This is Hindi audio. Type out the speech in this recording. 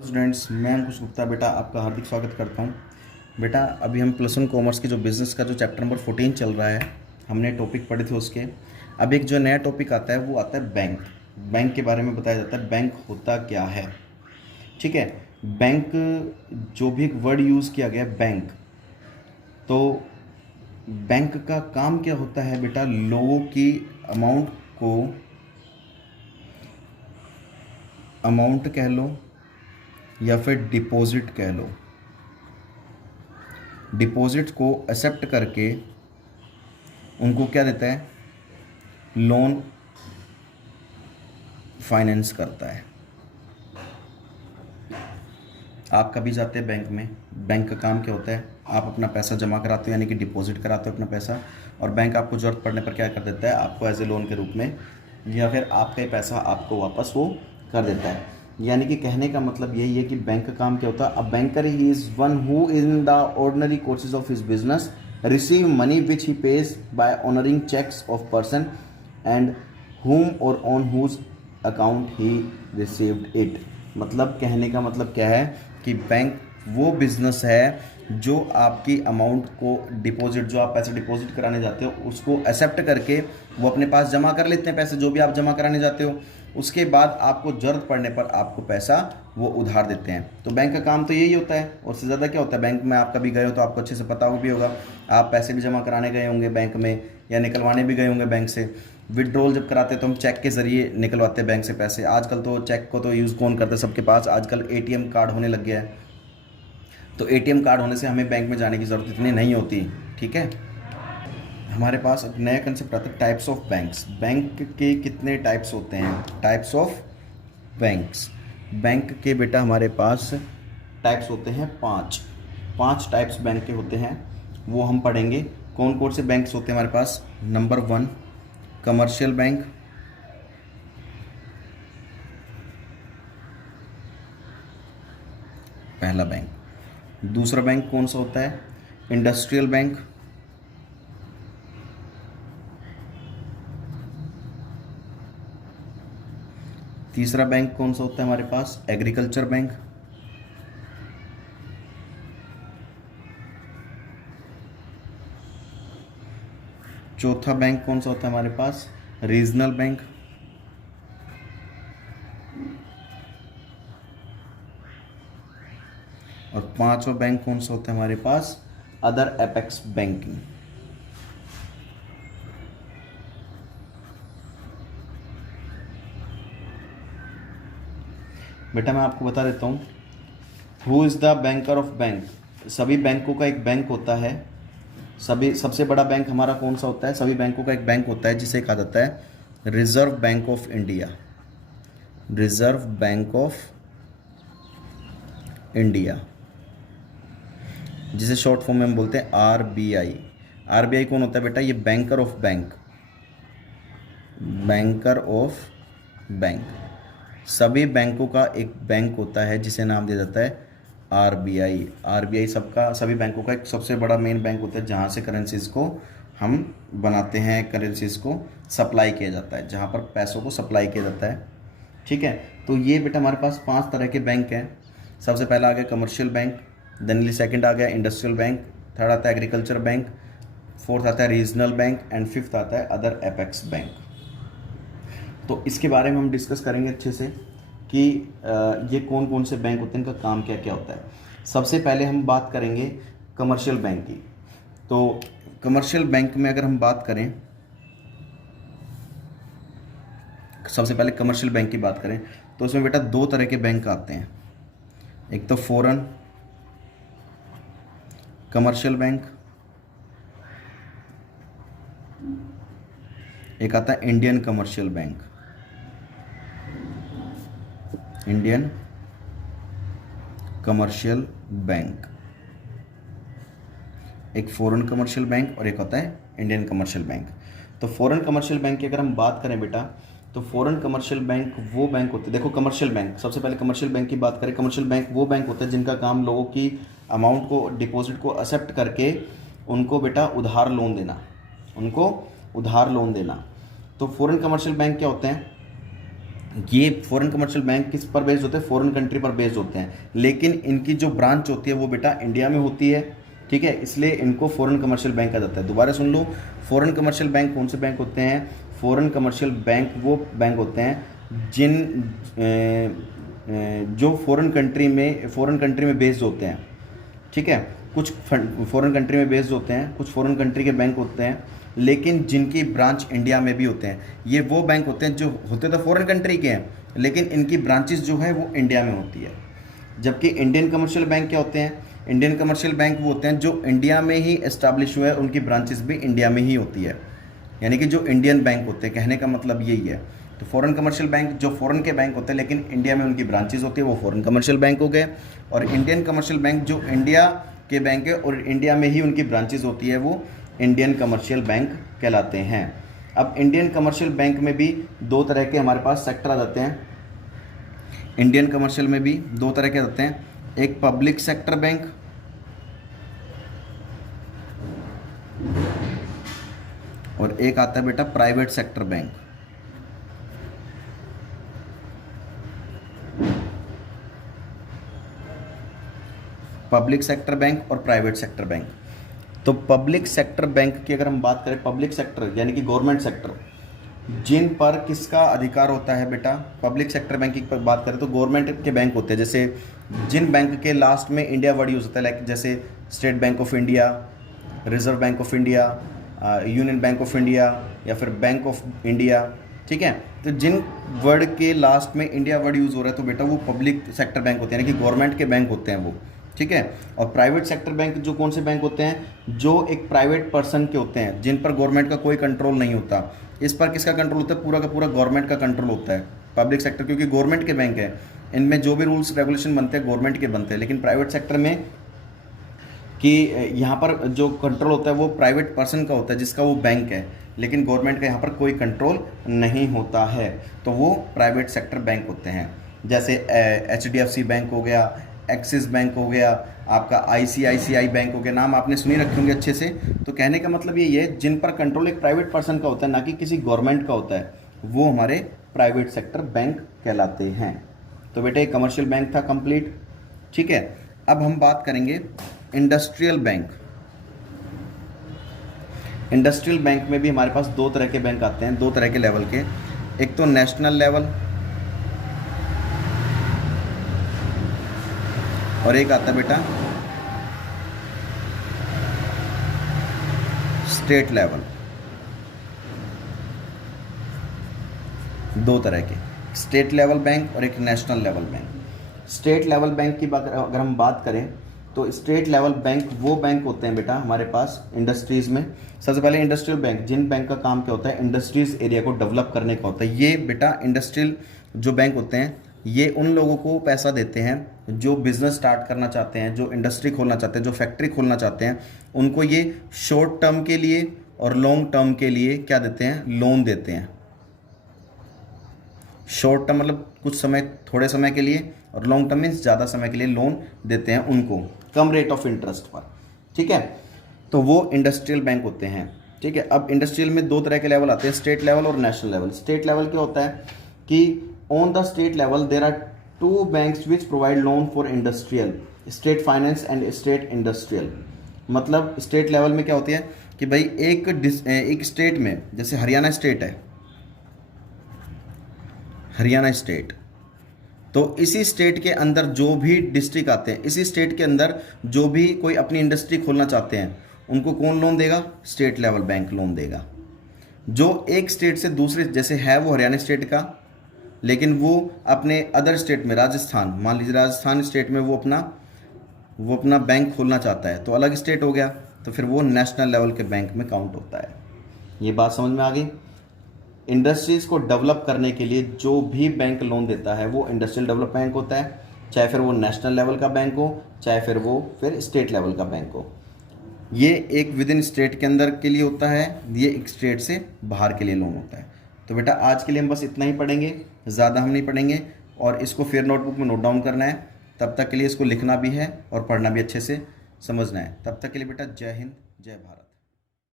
स्टूडेंट्स, मैं अंकुश गुप्ता बेटा आपका हार्दिक स्वागत करता हूं। बेटा अभी हम प्लस वन कॉमर्स के जो बिज़नेस का जो चैप्टर नंबर 14 चल रहा है, हमने टॉपिक पढ़े थे उसके। अब एक जो नया टॉपिक आता है वो आता है बैंक। बैंक के बारे में बताया जाता है बैंक होता क्या है। ठीक है। बैंक, जो भी एक वर्ड यूज़ किया गया बैंक, तो बैंक का काम क्या होता है बेटा? लोगों की अमाउंट कह लो या फिर डिपॉजिट कह लो, डिपॉजिट को एक्सेप्ट करके उनको क्या देता है? लोन फाइनेंस करता है। आप कभी जाते हैं बैंक में, बैंक का काम क्या होता है? आप अपना पैसा जमा कराते हो, यानी कि डिपॉजिट कराते हो अपना पैसा, और बैंक आपको ज़रूरत पड़ने पर क्या कर देता है? आपको एज ए लोन के रूप में या फिर आपका ही पैसा आपको वापस वो कर देता है। यानी कि कहने का मतलब यही है कि बैंक का काम क्या होता है? A banker he is one who in the ordinary courses of his business receive money which he pays by honouring cheques of person and whom or on whose account he received it। मतलब कहने का मतलब क्या है कि बैंक वो बिजनेस है जो आपकी अमाउंट को डिपॉजिट, जो आप पैसे डिपॉजिट कराने जाते हो उसको एक्सेप्ट करके वो अपने पास जमा कर लेते हैं पैसे, जो भी आप जमा कराने जाते हो। उसके बाद आपको ज़रूरत पड़ने पर आपको पैसा वो उधार देते हैं। तो बैंक का काम तो यही होता है। और उससे ज़्यादा क्या होता है? बैंक में आप कभी गए हो तो आपको अच्छे से पता भी होगा। आप पैसे भी जमा कराने गए होंगे बैंक में, या निकलवाने भी गए होंगे बैंक से। विड्रॉल जब कराते हैं तो हम चेक के ज़रिए निकलवाते हैं बैंक से पैसे। आजकल तो चेक को तो यूज़ कौन करता है? सबके पास आजकल एटीएम कार्ड होने लग गया है। तो एटीएम कार्ड होने से हमें बैंक में जाने की ज़रूरत इतनी नहीं होती। ठीक है। हमारे पास एक नया कंसेप्ट आता है, टाइप्स ऑफ बैंक्स। बैंक के कितने टाइप्स होते हैं? Types of banks. बैंक के बेटा हमारे पास टाइप्स होते हैं पाँच टाइप्स बैंक के होते हैं, वो हम पढ़ेंगे। कौन कौन से बैंक्स होते हैं हमारे पास? नंबर 1 कमर्शियल बैंक, पहला बैंक। दूसरा बैंक कौन सा होता है? Industrial bank. तीसरा बैंक कौन सा होता है हमारे पास? Agriculture bank. चौथा बैंक कौन सा होता है हमारे पास? Regional bank. और पांचवा बैंक कौन सा होता है हमारे पास? Other apex banking. बेटा मैं आपको बता देता हूँ, who is the banker of bank. सभी बैंकों का एक बैंक होता है। सबसे बड़ा बैंक हमारा कौन सा होता है? सभी बैंकों का एक बैंक होता है जिसे कहा जाता है reserve bank of India. Reserve bank of India, जिसे शॉर्ट फॉर्म में हम बोलते हैं आरबीआई। आरबीआई कौन होता है बेटा? ये banker of bank, banker of bank. सभी बैंकों का एक बैंक होता है जिसे नाम दिया जाता है आरबीआई। आरबीआई सभी बैंकों का एक सबसे बड़ा मेन बैंक होता है, जहाँ से करेंसीज को हम बनाते हैं, करेंसीज को सप्लाई किया जाता है, जहाँ पर पैसों को सप्लाई किया जाता है। ठीक है। तो ये बेटा हमारे पास 5 तरह के बैंक हैं। सबसे पहला आ गया कमर्शियल बैंक, देन सेकंड आ गया इंडस्ट्रियल बैंक, थर्ड आता है एग्रीकल्चर बैंक, फोर्थ आता है रीजनल बैंक, एंड फिफ्थ आता है अदर एपेक्स बैंक। तो इसके बारे में हम डिस्कस करेंगे अच्छे से कि ये कौन कौन से बैंक होते हैं, इनका काम क्या क्या होता है। सबसे पहले हम बात करेंगे कमर्शियल बैंक की। तो कमर्शियल बैंक में अगर हम बात करें, सबसे पहले कमर्शियल बैंक की बात करें तो उसमें बेटा 2 तरह के बैंक आते हैं। एक तो फॉरेन कमर्शियल बैंक, एक आता है Indian commercial bank. Indian commercial bank, एक फॉरेन कमर्शियल बैंक और एक होता है इंडियन कमर्शियल बैंक। तो फॉरेन कमर्शियल बैंक की अगर हम बात करें बेटा, तो फॉरेन कमर्शियल बैंक वो बैंक होते हैं, देखो कमर्शियल बैंक, सबसे पहले कमर्शियल बैंक की बात करें, कमर्शियल बैंक वो बैंक होता है जिनका काम लोगों की अमाउंट को, डिपॉजिट को एक्सेप्ट करके उनको बेटा उधार लोन देना, उनको उधार लोन देना। तो फॉरेन कमर्शियल बैंक क्या होते हैं? ये फॉरेन कमर्शियल बैंक किस पर बेस्ड होते हैं, फॉरेन कंट्री पर बेस्ड होते हैं, लेकिन इनकी जो ब्रांच होती है वो बेटा इंडिया में होती है, ठीक है, इसलिए इनको फॉरेन कमर्शियल बैंक कहा जाता है। दोबारा सुन लो, फॉरेन कमर्शियल बैंक कौन से बैंक होते हैं, फॉरेन कमर्शियल बैंक वो बैंक होते हैं जो फॉरेन कंट्री में बेस्ड होते हैं, ठीक है, कुछ फॉरेन कंट्री में बेस्ड होते हैं, कुछ फॉरेन कंट्री के बैंक होते हैं, लेकिन जिनकी ब्रांच इंडिया में भी होते हैं। ये वो बैंक होते हैं जो होते तो फॉरेन कंट्री के हैं, लेकिन इनकी ब्रांचेस जो है वो इंडिया में होती है। जबकि इंडियन कमर्शियल बैंक क्या होते हैं, इंडियन कमर्शियल बैंक वो होते हैं जो इंडिया में ही एस्टैब्लिश हुए हैं, उनकी ब्रांचेस भी इंडिया में ही होती है, यानी कि जो इंडियन बैंक होते हैं, कहने का मतलब यही है। तो फॉरेन कमर्शियल बैंक जो फॉरेन के बैंक होते हैं लेकिन इंडिया में उनकी ब्रांचेस होती है, वो फॉरेन कमर्शियल बैंक हो गए। और इंडियन कमर्शियल बैंक जो इंडिया के बैंक है और इंडिया में ही उनकी ब्रांचेस होती है, वो इंडियन कमर्शियल बैंक कहलाते हैं। अब इंडियन कमर्शियल बैंक में भी दो तरह के हमारे पास सेक्टर आ जाते हैं। इंडियन कमर्शियल में भी दो तरह के आते हैं, एक पब्लिक सेक्टर बैंक और एक आता है बेटा private sector bank. Public sector bank और प्राइवेट सेक्टर बैंक। तो पब्लिक सेक्टर बैंक की अगर हम बात करें, पब्लिक सेक्टर यानी कि गवर्नमेंट सेक्टर, जिन पर किसका अधिकार होता है बेटा, पब्लिक सेक्टर बैंकिंग पर बात करें तो गवर्नमेंट के बैंक होते हैं। जैसे जिन बैंक के लास्ट में इंडिया वर्ड यूज होता है, लाइक जैसे state bank of India, reserve bank of India, union bank of India या फिर बैंक ऑफ इंडिया, ठीक है। तो जिन वर्ड के लास्ट में इंडिया वर्ड यूज़ हो रहा है तो बेटा वो पब्लिक सेक्टर बैंक होते हैं, यानी कि गवर्नमेंट के बैंक होते हैं वो, ठीक है। और प्राइवेट सेक्टर बैंक जो कौन से बैंक होते हैं, जो एक प्राइवेट पर्सन के होते हैं, जिन पर गवर्नमेंट का कोई कंट्रोल नहीं होता। इस पर किसका कंट्रोल होता है, पूरा का पूरा गवर्नमेंट का कंट्रोल होता है पब्लिक सेक्टर, क्योंकि गवर्नमेंट के बैंक है, इनमें जो भी रूल्स रेगुलेशन बनते हैं गवर्नमेंट के बनते हैं। लेकिन प्राइवेट सेक्टर में कि यहाँ पर जो कंट्रोल होता है वो प्राइवेट पर्सन का होता है जिसका वो बैंक है, लेकिन गवर्नमेंट का यहाँ पर कोई कंट्रोल नहीं होता है, तो वो प्राइवेट सेक्टर बैंक होते हैं। जैसे HDFC बैंक हो गया, एक्सिस बैंक हो गया, आपका ICICI बैंक हो गया, नाम आपने सुनी रखे होंगे अच्छे से। तो कहने का मतलब यही है, जिन पर कंट्रोल एक प्राइवेट पर्सन का होता है, ना कि किसी गवर्नमेंट का होता है, वो हमारे प्राइवेट सेक्टर बैंक कहलाते हैं। तो बेटे कमर्शियल बैंक था कंप्लीट, ठीक है। अब हम बात करेंगे इंडस्ट्रियल बैंक। इंडस्ट्रियल बैंक में भी हमारे पास दो तरह के बैंक आते हैं, दो तरह के लेवल के, एक तो नेशनल लेवल और एक आता है बेटा स्टेट लेवल। दो तरह के, स्टेट लेवल बैंक और एक national level bank. State level bank की अगर हम बात करें तो स्टेट लेवल बैंक वो बैंक होते हैं बेटा हमारे पास इंडस्ट्रीज़ में। सबसे पहले इंडस्ट्रियल बैंक, जिन बैंक का काम क्या होता है, इंडस्ट्रीज़ एरिया को डेवलप करने का होता है। ये बेटा इंडस्ट्रियल जो बैंक होते हैं, ये उन लोगों को पैसा देते हैं जो बिज़नेस स्टार्ट करना चाहते हैं, जो इंडस्ट्री खोलना चाहते हैं, जो फैक्ट्री खोलना चाहते हैं, उनको ये शॉर्ट टर्म के लिए और लॉन्ग टर्म के लिए क्या देते हैं, लोन देते हैं। शॉर्ट टर्म मतलब कुछ समय, थोड़े समय के लिए, और लॉन्ग टर्म मीन्स ज़्यादा समय के लिए लोन देते हैं उनको, कम रेट ऑफ इंटरेस्ट पर, ठीक है। तो वो इंडस्ट्रियल बैंक होते हैं, ठीक है। अब इंडस्ट्रियल में दो तरह के लेवल आते हैं, स्टेट लेवल और नेशनल लेवल। स्टेट लेवल क्या होता है कि on the state level there are two banks which provide loan for industrial, state finance and state industrial. मतलब स्टेट लेवल में क्या होती है कि भाई एक स्टेट में, जैसे हरियाणा स्टेट है, हरियाणा स्टेट, तो इसी स्टेट के अंदर जो भी डिस्ट्रिक्ट आते हैं, इसी स्टेट के अंदर जो भी कोई अपनी इंडस्ट्री खोलना चाहते हैं, उनको कौन लोन देगा, स्टेट लेवल बैंक लोन देगा। जो एक स्टेट से दूसरे, जैसे है वो हरियाणा स्टेट का, लेकिन वो अपने अदर स्टेट में, राजस्थान, मान लीजिए राजस्थान स्टेट में वो अपना बैंक खोलना चाहता है, तो अलग स्टेट हो गया, तो फिर वो नेशनल लेवल के बैंक में काउंट होता है। ये बात समझ में आ गई। इंडस्ट्रीज़ को डेवलप करने के लिए जो भी बैंक लोन देता है वो इंडस्ट्रियल डेवलप बैंक होता है, चाहे फिर वो नेशनल लेवल का बैंक हो, चाहे फिर वो स्टेट लेवल का बैंक हो। ये एक विद इन स्टेट के अंदर के लिए होता है, ये एक स्टेट से बाहर के लिए लोन होता है। तो बेटा आज के लिए हम बस इतना ही पढ़ेंगे, ज़्यादा हम नहीं पढ़ेंगे, और इसको फिर नोटबुक में नोट डाउन करना है। तब तक के लिए इसको लिखना भी है और पढ़ना भी अच्छे से समझना है। तब तक के लिए बेटा जय हिंद, जय भारत।